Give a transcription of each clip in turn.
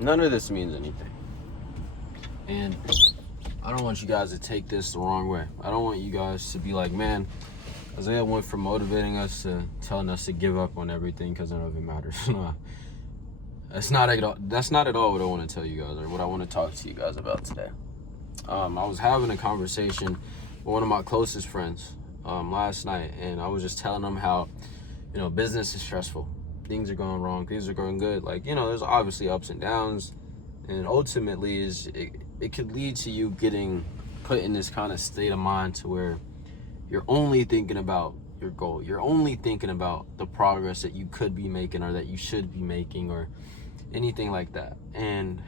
none of this means anything. And I don't want you guys to take this the wrong way. I don't want you guys to be like, man, Isaiah went from motivating us to telling us to give up on everything because none of it matters. Nah. That's not at all what I want to tell you guys or what I want to talk to you guys about today. I was having a conversation with one of my closest friends last night, and I was just telling him how, business is stressful. Things are going wrong. Things are going good. Like, there's obviously ups and downs, and ultimately it could lead to you getting put in this kind of state of mind to where you're only thinking about your goal. You're only thinking about the progress that you could be making or that you should be making or anything like that. And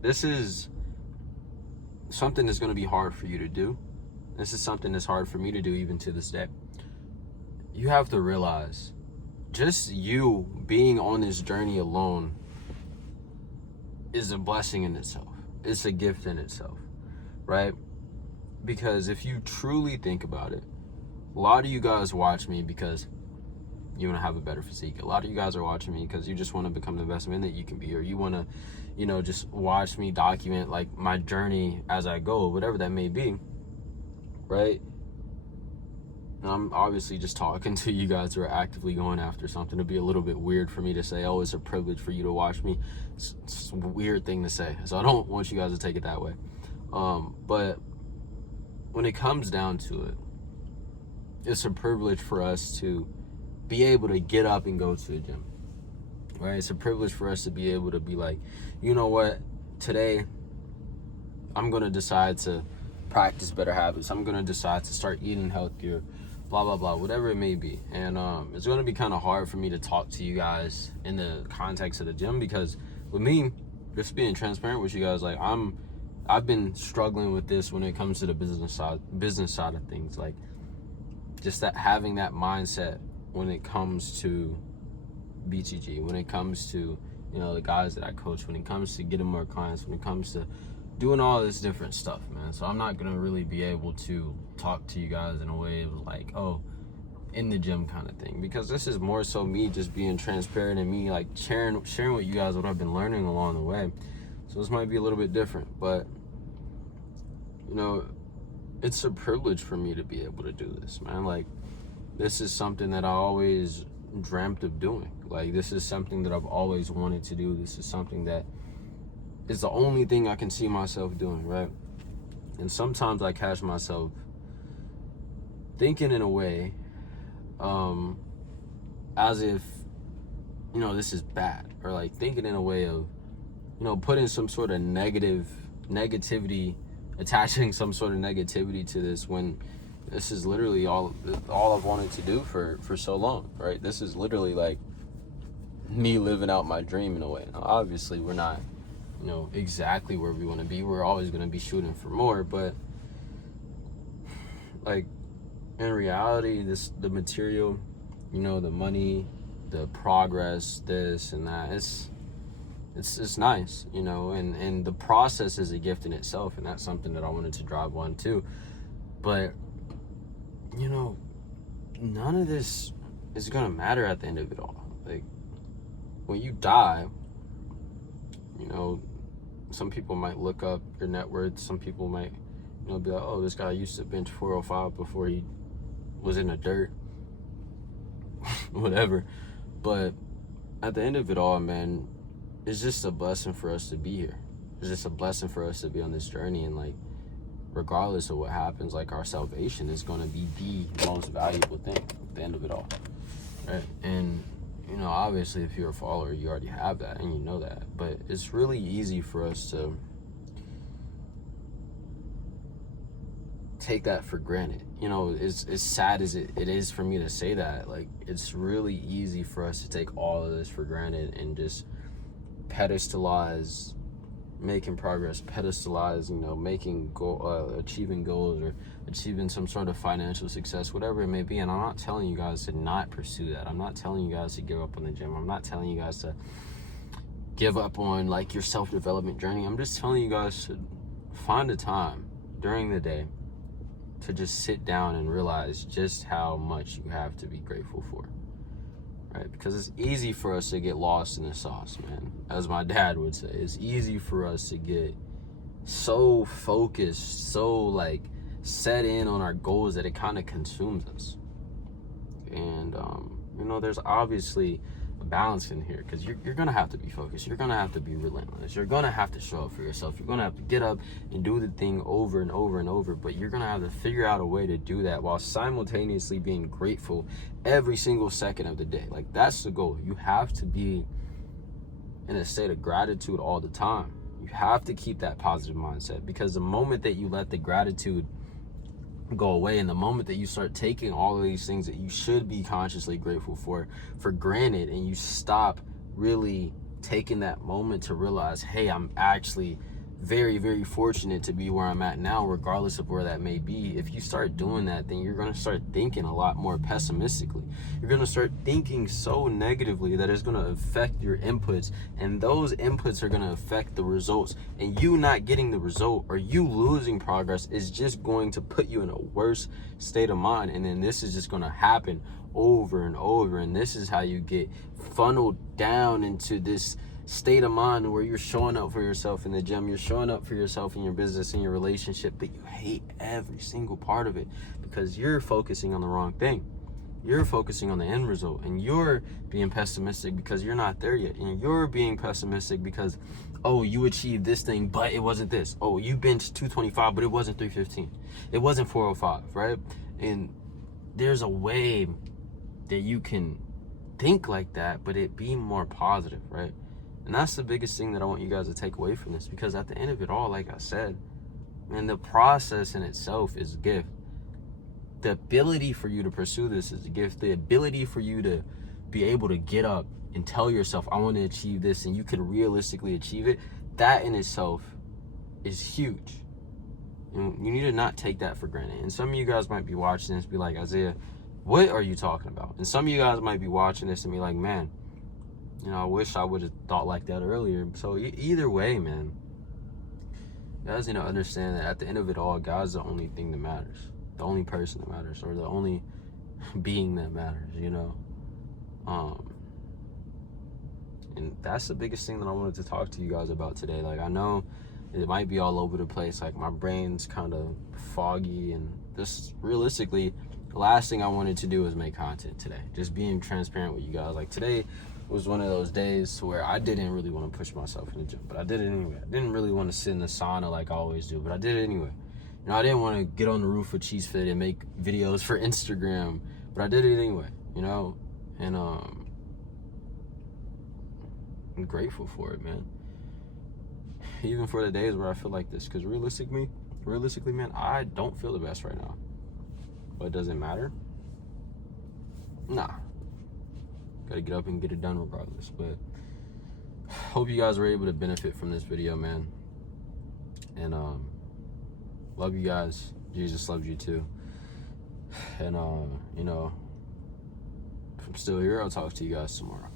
this is something that's going to be hard for you to do. This is something that's hard for me to do even to this day. You have to realize just you being on this journey alone is a blessing in itself. It's a gift in itself, right? Because if you truly think about it, a lot of you guys watch me because you want to have a better physique. A lot of you guys are watching me because you just want to become the best man that you can be, or you want to, just watch me document like my journey as I go, whatever that may be, right? And I'm obviously just talking to you guys who are actively going after something. It'd be a little bit weird for me to say, oh, it's a privilege for you to watch me. It's a weird thing to say, so I don't want you guys to take it that way. But when it comes down to it, it's a privilege for us to be able to get up and go to the gym, right? It's a privilege for us to be able to be like, you know what, today I'm going to decide to practice better habits. I'm going to decide to start eating healthier, blah, blah, blah, whatever it may be. And it's going to be kind of hard for me to talk to you guys in the context of the gym because with me, just being transparent with you guys, like I've been struggling with this when it comes to the business side of things. Like just that having that mindset when it comes to BTG, when it comes to, the guys that I coach, when it comes to getting more clients, when it comes to doing all this different stuff, man. So I'm not going to really be able to talk to you guys in a way of like, oh, in the gym kind of thing, because this is more so me just being transparent and me like sharing with you guys what I've been learning along the way. So this might be a little bit different, but it's a privilege for me to be able to do this, man. Like, this is something that I always dreamt of doing. Like, this is something that I've always wanted to do. This is something that is the only thing I can see myself doing, right? And sometimes I catch myself thinking in a way as if, this is bad, or like thinking in a way of, putting some sort of negativity, attaching some sort of negativity to this when this is literally all I've wanted to do for so long, right? This is literally like me living out my dream in a way. Now, obviously, we're not, exactly where we want to be. We're always going to be shooting for more, but like in reality, the material, the money, the progress, this and that, it's nice, and the process is a gift in itself, and that's something that I wanted to drive on too. But none of this is gonna matter at the end of it all. Like, when you die, some people might look up your net worth. Some people might, be like, oh, this guy used to bench 405 before he was in the dirt. Whatever. But at the end of it all, man, it's just a blessing for us to be here. It's just a blessing for us to be on this journey, and like, regardless of what happens, like, our salvation is going to be the most valuable thing at the end of it all, right? And obviously, if you're a follower, you already have that and you know that, but it's really easy for us to take that for granted. As sad as it is for me to say that, like, it's really easy for us to take all of this for granted and just pedestalize making progress, pedestalize, achieving goals or achieving some sort of financial success, whatever it may be. And I'm not telling you guys to not pursue that. I'm not telling you guys to give up on the gym. I'm not telling you guys to give up on like your self-development journey. I'm just telling you guys to find a time during the day to just sit down and realize just how much you have to be grateful for. right? Because it's easy for us to get lost in the sauce, man. As my dad would say, it's easy for us to get so focused, so like set in on our goals that it kind of consumes us. And you know, there's obviously a balance in here, because you're gonna have to be focused, you're gonna have to be relentless, you're gonna have to show up for yourself, you're gonna have to get up and do the thing over and over and over, but you're gonna have to figure out a way to do that while simultaneously being grateful every single second of the day. Like, that's the goal. You have to be in a state of gratitude all the time. You have to keep that positive mindset, because the moment that you let the gratitude go away, and the moment that you start taking all of these things that you should be consciously grateful for granted, and you stop really taking that moment to realize, hey, I'm actually very, very fortunate to be where I'm at now, regardless of where that may be. If you start doing that, then you're going to start thinking a lot more pessimistically. You're going to start thinking so negatively that it's going to affect your inputs, and those inputs are going to affect the results. And you not getting the result, or you losing progress, is just going to put you in a worse state of mind. And then this is just going to happen over and over. And this is how you get funneled down into this state of mind where you're showing up for yourself in the gym, you're showing up for yourself in your business, in your relationship, but you hate every single part of it because you're focusing on the wrong thing. You're focusing on the end result, and you're being pessimistic because you're not there yet. And you're being pessimistic because, oh, you achieved this thing, but it wasn't this. Oh, you benched 225, but it wasn't 315. It wasn't 405, right? And there's a way that you can think like that, but it be more positive, right? And that's the biggest thing that I want you guys to take away from this, because at the end of it all, like I said, man, the process in itself is a gift. The ability for you to pursue this is a gift. The ability for you to be able to get up and tell yourself, I want to achieve this, and you can realistically achieve it, that in itself is huge. And you need to not take that for granted. And some of you guys might be watching this, be like, Isaiah, what are you talking about? And some of you guys might be watching this and be like, man, you know, I wish I would have thought like that earlier. So either way, man, you guys need to understand that at the end of it all, God's the only thing that matters. The only person that matters, or the only being that matters, you know? And that's the biggest thing that I wanted to talk to you guys about today. Like, I know it might be all over the place. Like, my brain's kind of foggy, and this, realistically, the last thing I wanted to do was make content today. Just being transparent with you guys. Like, today was one of those days where I didn't really want to push myself in the gym, but I did it anyway. I didn't really want to sit in the sauna like I always do, but I did it anyway. You know, I didn't want to get on the roof of Cheese Fit and make videos for Instagram, but I did it anyway, you know? And I'm grateful for it, man. Even for the days where I feel like this, because realistically, man, I don't feel the best right now. But does it matter? Nah. Gotta get up and get it done regardless. But hope you guys were able to benefit from this video, man. And love you guys. Jesus loves you too. And you know, if I'm still here, I'll talk to you guys tomorrow.